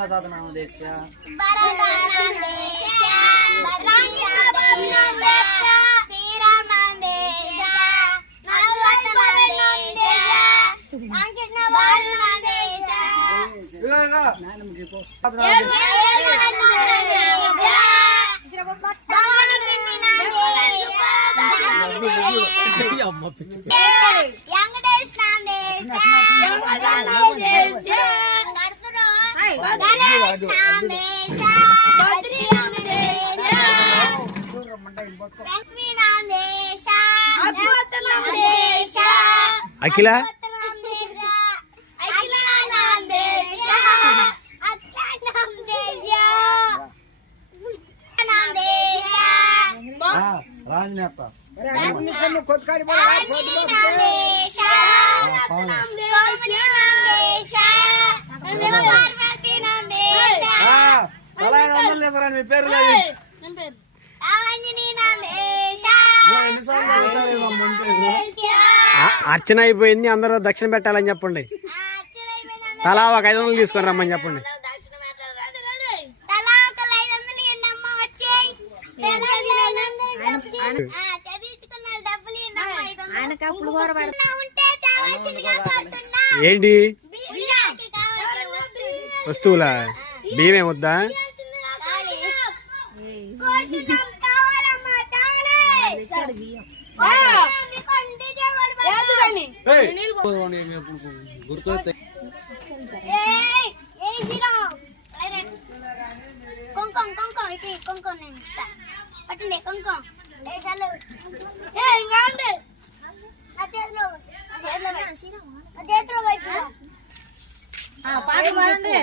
భారతనామదేశ వెంకటేష్ గణేష్ నామదేశ బద్రీ నామదేశ లక్ష్మీ నామదేశ. అద్భుత నామదేశ. అఖిల? రాజనేత. రాగిణి నామదేశ అందరు లేదరా మీ పేరు లేదు అర్చన అయిపోయింది అందరూ దక్షిణ పెట్టాలని చెప్పండి. తలా ఒక ఐదు వందలు తీసుకొని రమ్మని చెప్పండి. తలా ఒక ఐదు వందలు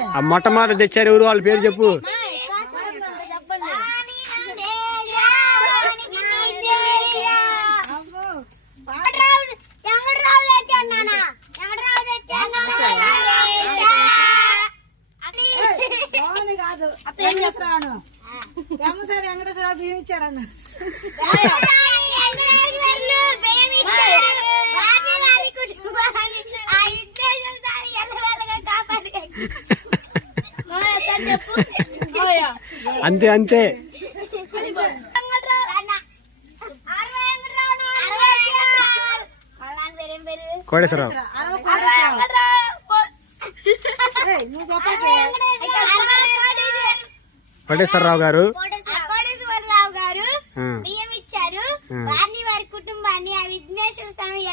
ఆ మొట్టమొదటి తెచ్చారు ఎవరు? వాళ్ళ పేరు చెప్పు చెప్పండి. వాణి నందేశ, వానికి నందేశ. వెంకట్రావు వెంకట్రావు తెచ్చాడు నాన్న. వెంకట్రావు తెచ్చాడు నందేశ. అది. అవును కాదు అత్త ఏం చేస్తున్నాను ఎమ్మసారి వెంకటేశ్వరరావు బియ్యం ఇచ్చాడన్న వెంకటేశ్వర్లు ప్రేమించారు. వారిని వారి కుటుంబాన్ని ఆ ఉద్దేశం దాని ఎల్లవేళగా కాపాడు అంతే అంతే. కోటేశ్వరరావు కోటేశ్వరరావు గారు. బియ్యం ఇచ్చారు. వారిని వారి కుటుంబాన్ని ఆ విఘ్నేశ్వర స్వామి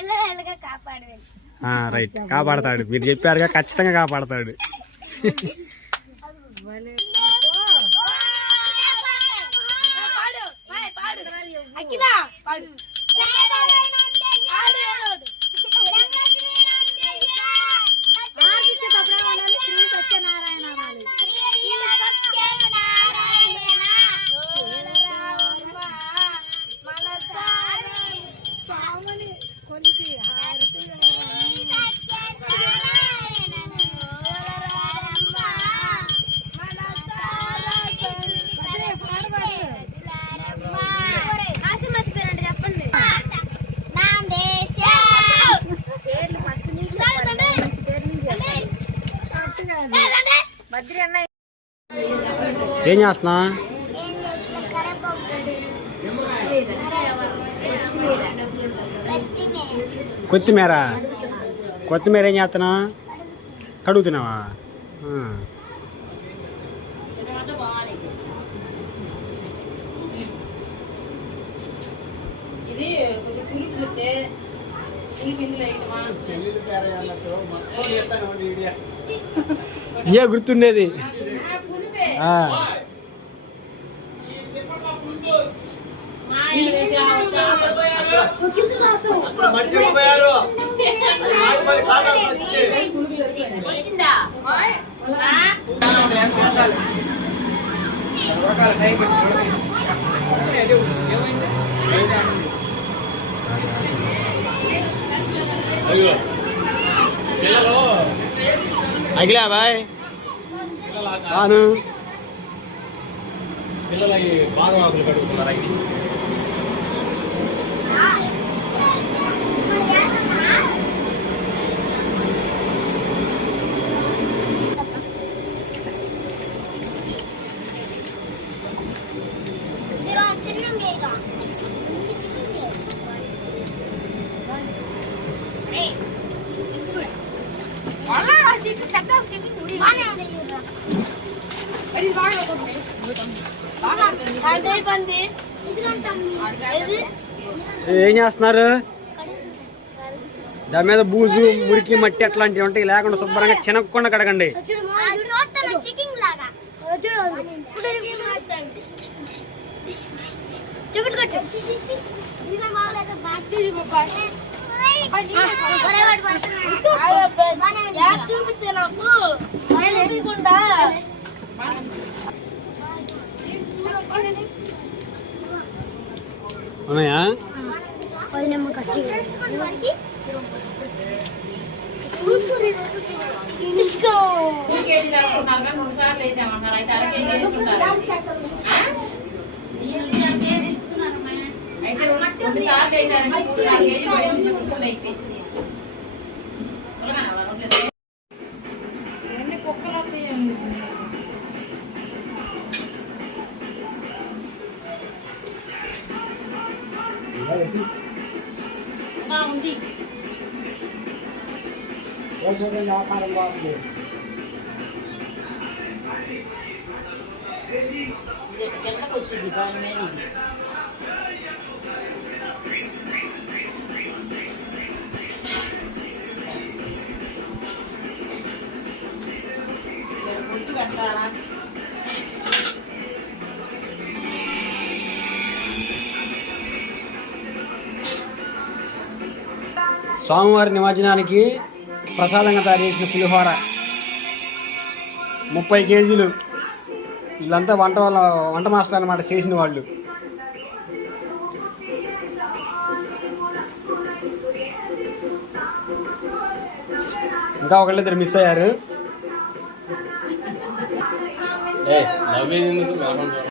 కాపాడు రైట్. కాపాడతాడు. మీరు చెప్పారుగా ఖచ్చితంగా కాపాడతాడు. ఏం చేస్తున్నా? కొత్తిమీర. కొత్తిమీర ఏం చేస్తున్నా? కడుగుతున్నావా. ఏ గుర్తుండేది? ఆ. అఖిలా బాయ్ అవును పిల్లలు బాగా ఆకులు కడుగుతున్నారా ఇది? ఏం చేస్తున్నారు? దాని మీద బూజు మురికి మట్టి అట్లాంటివి ఉంటాయి. లేకుండా శుభ్రంగా చినక్కుండా కడగండి. చూపిస్తే నాకు. చికెన్ లాగా చూపెట్టు కొట్టు ఇంకా బాగలేదు బాగా చూపిస్తే నాకు చూపించకుండా ఉన్నాయా అయితే రెండు సార్లు వేసారండి మూడు నాలుగు కేజీలు అయితే ఇక్కడ స్వామివారి నిమజ్జనానికి ప్రసాదంగా తయారు చేసిన పులిహోర. ముప్పై కేజీలు. వీళ్ళంతా వంట వాళ్ళ వంట మాస్టర్లు అనమాట చేసిన వాళ్ళు. ఇంకా ఒకళ్ళిద్దరు మిస్ అయ్యారు. నవ్వేది ఎందుకు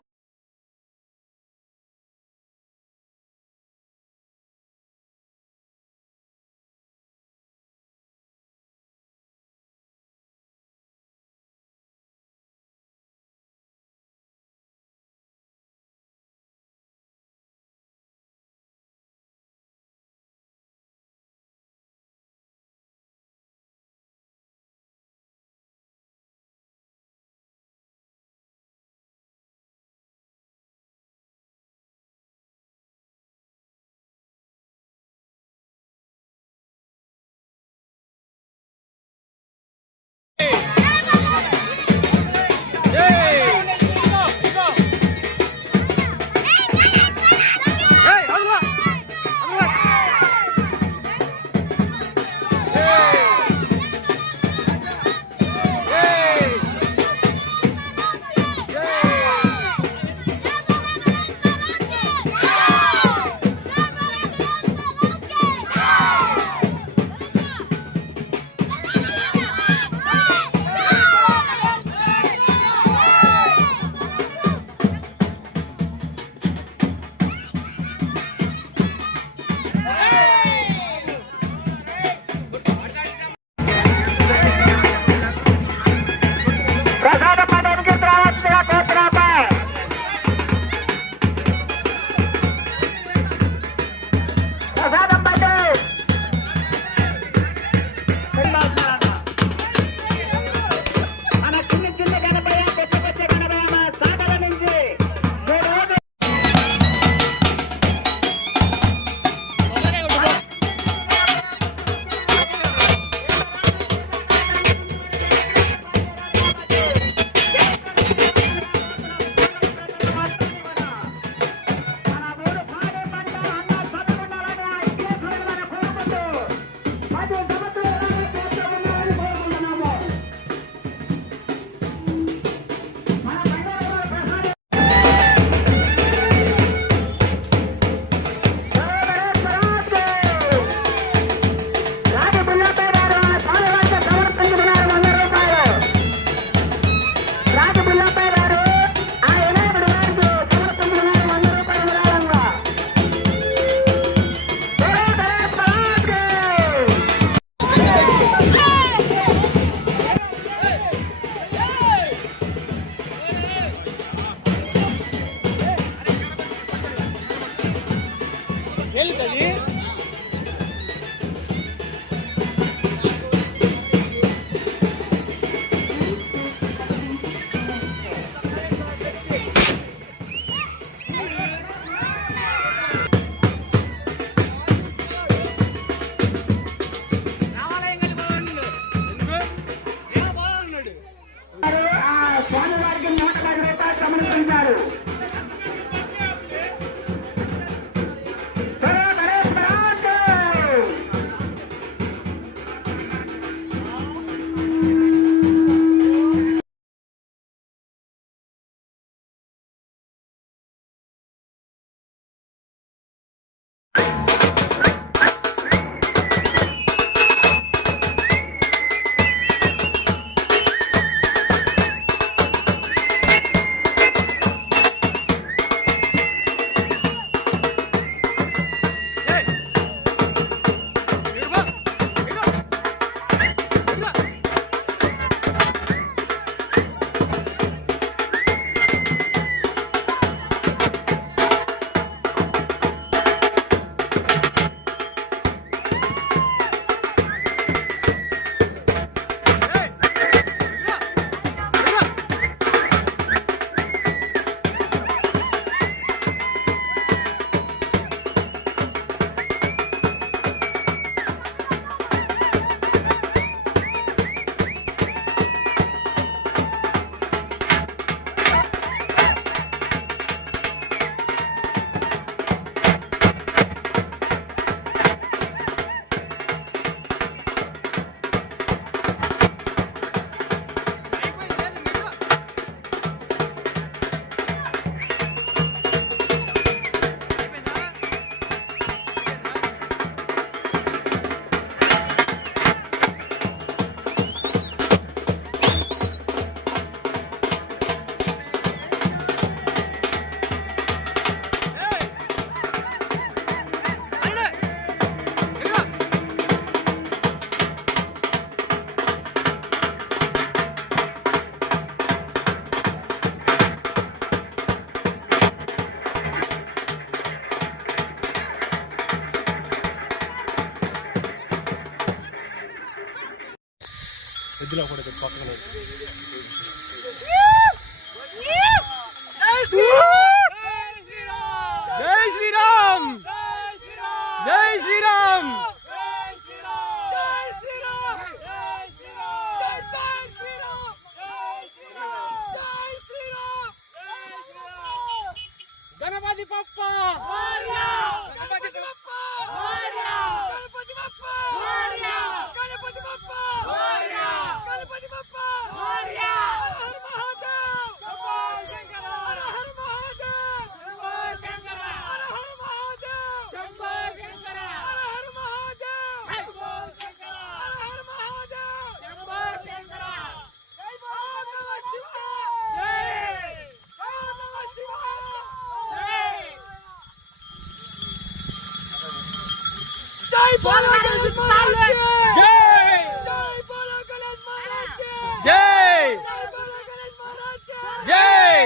జై బోలో గణేష్ మహారాజ్కి జై జై బోలో గణేష్ మహారాజ్కి జై జై బోలో గణేష్ మహారాజ్కి జై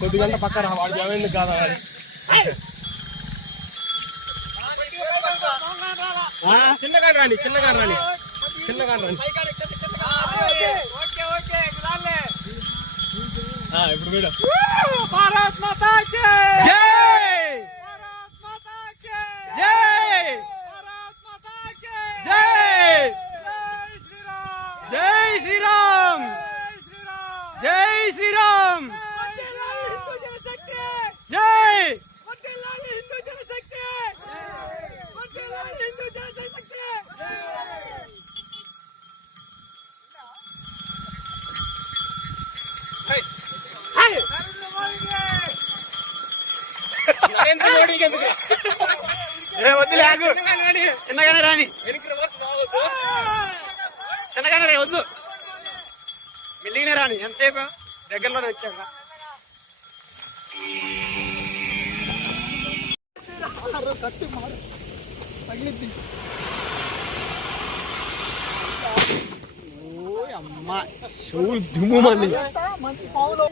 కొద్ది గంట పక్కన వాడు ఏమైంది కాదా వాడు చిన్నగా రాండి చిన్నగా రాండి చిన్నగా రాండి ఇప్పుడు జై వద్దు లేకు. చిన్నగానే రాని. చిన్నగానే రా వద్దు. మెల్లిగానే రాని ఎంతసేపు? దగ్గరలోనే వచ్చాక. మంచి పావులు.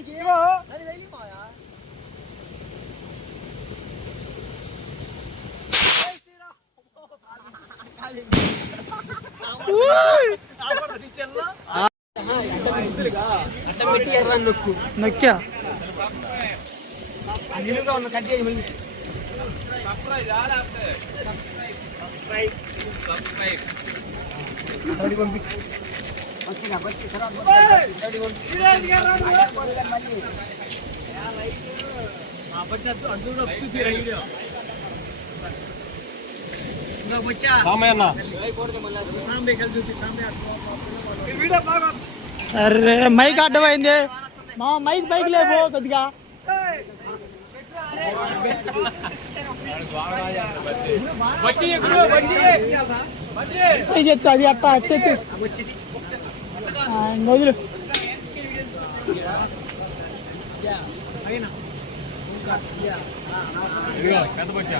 ఇగో నొక్కా రామయ్యన్న అరే మైక్ అడ్డమైంది మా మైక్ బైక్ లేవు కొద్దిగా. చెప్తా అది అట్ట అట్టే వదిలు. పెద్ద బొచ్చా.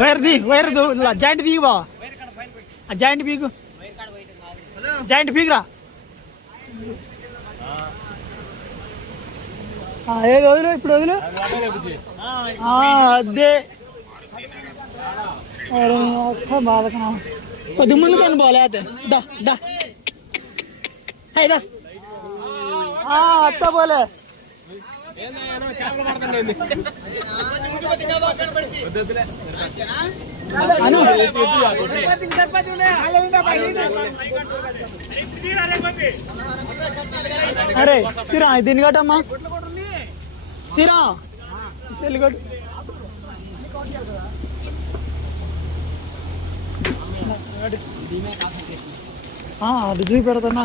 వైర్ ది వైర్ జాయింట్ బీగు బా జాయింట్ బీగు జాయింట్ బీగురా ఆ, ఏది వదిలు ఇప్పుడు వదిలే. అదే అరే, ఒక్క బాధకనా కొద్ది ముందు కానీ పోలే అదే దా దా. ఆ, పోలే. అను. అరే సిరా దీని కట్టమ్మా. సిరా. సెల్ కట్టు ఆ, అటు చూపెడతానా?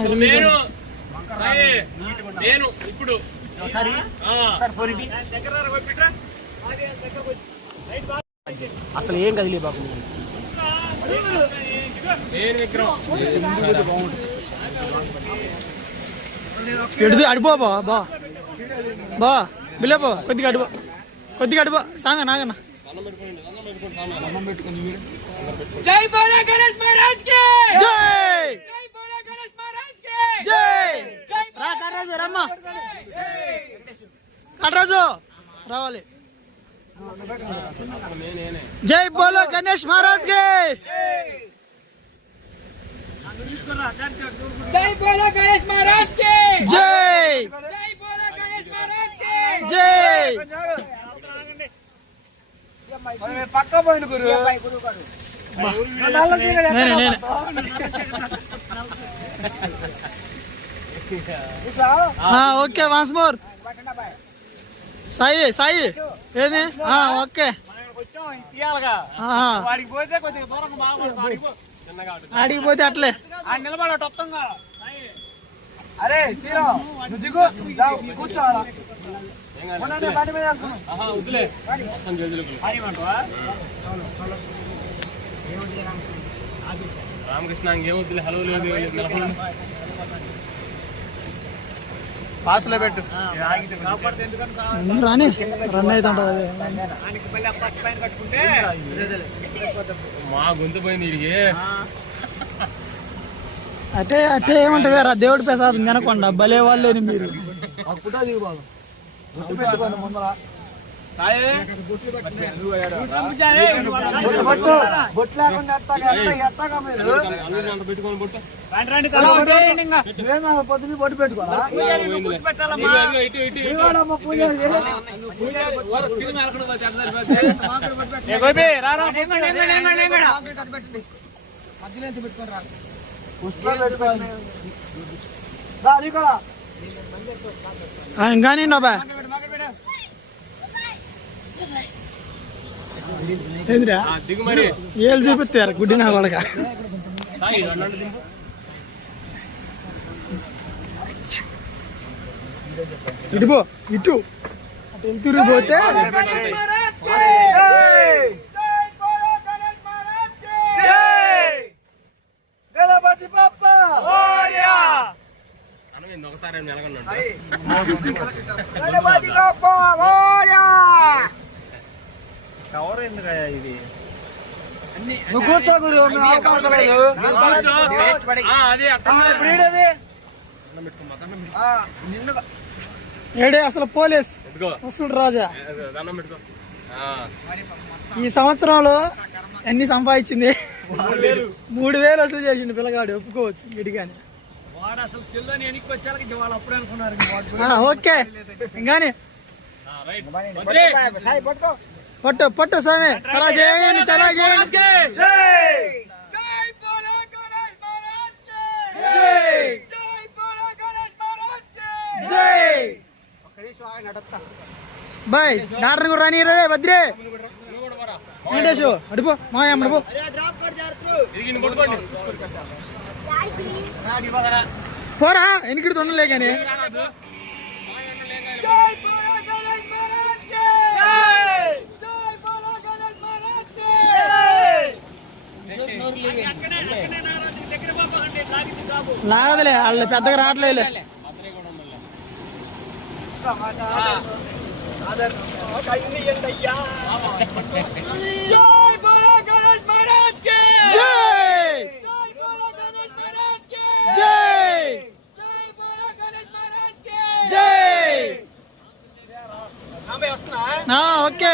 నేను ఇప్పుడు. ఆ. అసలు ఏం కదిలే బాబు? నేను విక్రమ్. ఎడుది అడిపో బా. బా. బా బిలే బా కొద్దిగా అడిపో కొద్దిగా అడిపో సాంగ నాగన్న. జై బోలా గణేష్ మహారాజ్కి జై! జై బోలా గణేష్ మహారాజ్కి జై రా కట్రాజు రమ్మ. కట్రాజు రావాలి. జై బోలో గణేష్ మహారాజ్కి జై బోలో గణేష్ మహారాజ్కి జై జై. పక్క పోయిన గురు నేనే నేనే ఆ, okay once more Sai Sai ఏది? ఓకే. ఆ, వాడికి పోతే కొద్దిగా దూరంగా బాగా ఆడికి పోతే అట్లే. నిలబడ అరే చీర నువ్వు దిగు. కూర్చోవాలా మొన్ననే బండి మీద. రామకృష్ణ ఇంకేం వద్దులే. హలో లేదు. పాసులో పెట్టు. రాని. రన్ అవుతుంటది. మా గొంతు పోయింది వీడికి అటే అటే ఏమంటారు రా దేవుడి ప్రసాదం తినకుండా భలే వాళ్ళేని మీరు. బాబు గుర్తు పెట్టుకోండి పొద్దున్న బొట్టు పెట్టుకోవాలా ఇంకా ఇటు, ఇటు, ఏళ్ళు చూపిస్తారు గుడ్డి నా వాళ్ళక ఇటు పో ఇటు. అటు పోతే. నువ్వు కూర్చో గురు ఏడే అసలు పోలీస్? వస్తుంది రాజా. ఈ సంవత్సరంలో ఎన్ని సంపాదించింది? మూడు వేలు. అసలు చేసిండు పిల్లగాడు ఒప్పుకోవచ్చు ఇడిగాని అసలు చెల్లని వెనక్కి వచ్చాక వాళ్ళు అప్పుడే అనుకున్నారు. ఓకే. వదిలే. పట్టు పట్టు స్వామి తలా చేయండి తలా చేయండి. జై. బోలో గణేష్ మహారాజ్కి. జై. జై బోలో గణేష్ మహారాజ్కి. జై. బాయ్ డాక్టర్ కూడా రాని రే భద్రే? వెంకటేష్ అడుపు మాయమ్మ అడుపు అరే డ్రాప్ కట్ చేస్తూ ఇది ఈయన కొట్టుకోండి పోరా ఎనికిడి తొండలే కానీ జై బోలో గణేష్ మహారాజ్కి ఓకే